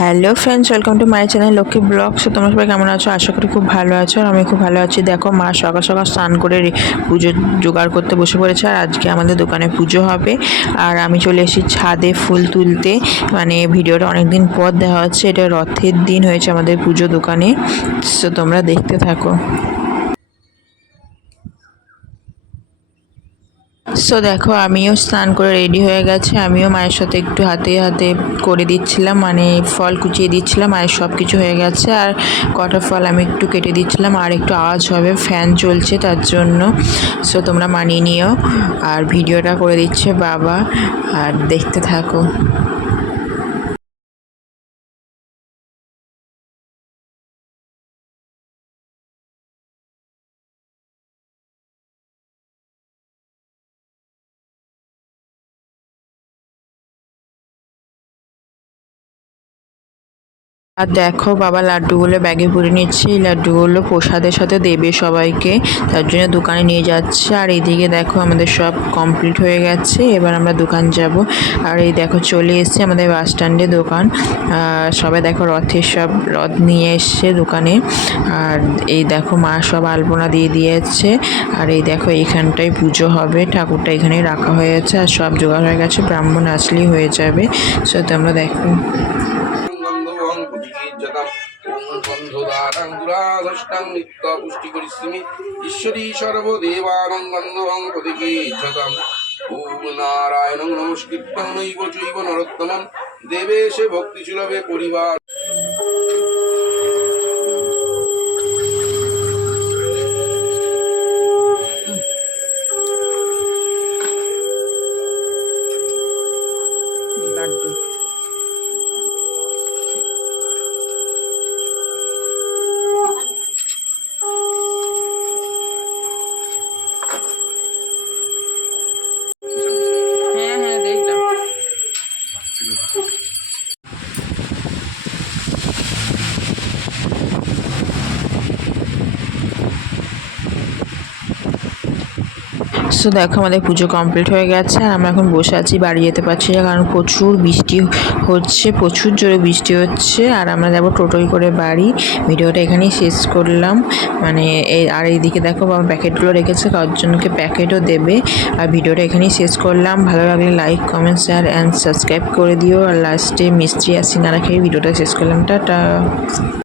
Hello friends welcome to my channel Lakshmi blog so তোমরা সবাই কেমন আছো? আশা করি খুব ভালো আছো আর আমি খুব ভালো আছি। দেখো, মা সকাল সকাল স্নান করে পুজো জোগাড় করতে বসে পড়েছে আর আজকে আমাদের দোকানে পুজো হবে। আর আমি চলে এসেছি ছাদে ফুল তুলতে। মানে ভিডিওটা অনেক দিন পর দেওয়া হচ্ছে, এটা রথের দিন হয়েছে আমাদের পুজো দোকানে। সো তোমরা দেখতে থাকো। সো দেখো, আমিও স্নান করে রেডি হয়ে গেছে। আমিও মায়ের সাথে একটু হাতে হাতে করে দিচ্ছিলাম মানে ফল কুচিয়ে দিচ্ছিলাম, মায়ের সব কিছু হয়ে গেছে। আর কটা ফল আমি একটু কেটে দিচ্ছিলাম, আর একটু আওয়াজ হবে ফ্যান চলছে তার জন্য। সো তোমরা মানিয়ে নিও। আর ভিডিওটা করে দিচ্ছে বাবা। আর দেখতে থাকো। আর দেখো বাবা লাড্ডুগুলো ব্যাগে ভরে নিচ্ছে। এই লাড্ডুগুলো প্রসাদের সাথে দেবে সবাইকে, তার জন্য দোকানে নিয়ে যাচ্ছে। আর এইদিকে দেখো আমাদের সব কমপ্লিট হয়ে গেছে। এবার আমরা দোকান যাব। আর এই দেখো চলে এসছে আমাদের বাস স্ট্যান্ডে দোকান। সবাই দেখো রথের সব রথ নিয়ে এসছে দোকানে। আর এই দেখো মা সব আলপনা দিয়ে দিয়েছে। আর এই দেখো এইখানটায় পুজো হবে। ঠাকুরটা এখানে রাখা হয়েছে আর সব জোগাড় হয়ে গেছে। ব্রাহ্মণ আসলেই হয়ে যাবে। সো তোমরা দেখো। গন্ধদাতাং দুরাধষ্টাং নিত্য পুষ্টি করিষ্যমি ঈশ্বরী সর্বদেবানং ভক্তিসুলভে পরিবার সো দেখো আমাদের পুজো কমপ্লিট হয়ে গেছে আর আমরা এখন বসে আছি, বাড়ি যেতে পারছি না কারণ প্রচুর বৃষ্টি হচ্ছে, প্রচুর জোরে বৃষ্টি হচ্ছে আর আমরা যাব টোটোই করে বাড়ি। ভিডিওটা এখানেই শেষ করলাম। মানে এই, আর এইদিকে দেখো বাবা প্যাকেটগুলো রেখেছে, কয়েকজনকে প্যাকেটও দেবে। আর ভিডিওটা এখানেই শেষ করলাম। ভালো লাগলে like comment share and subscribe করে দিও। আর লাস্টে মিস্ত্রি আসি না রাখে ভিডিওটা শেষ করলাম। টাটা।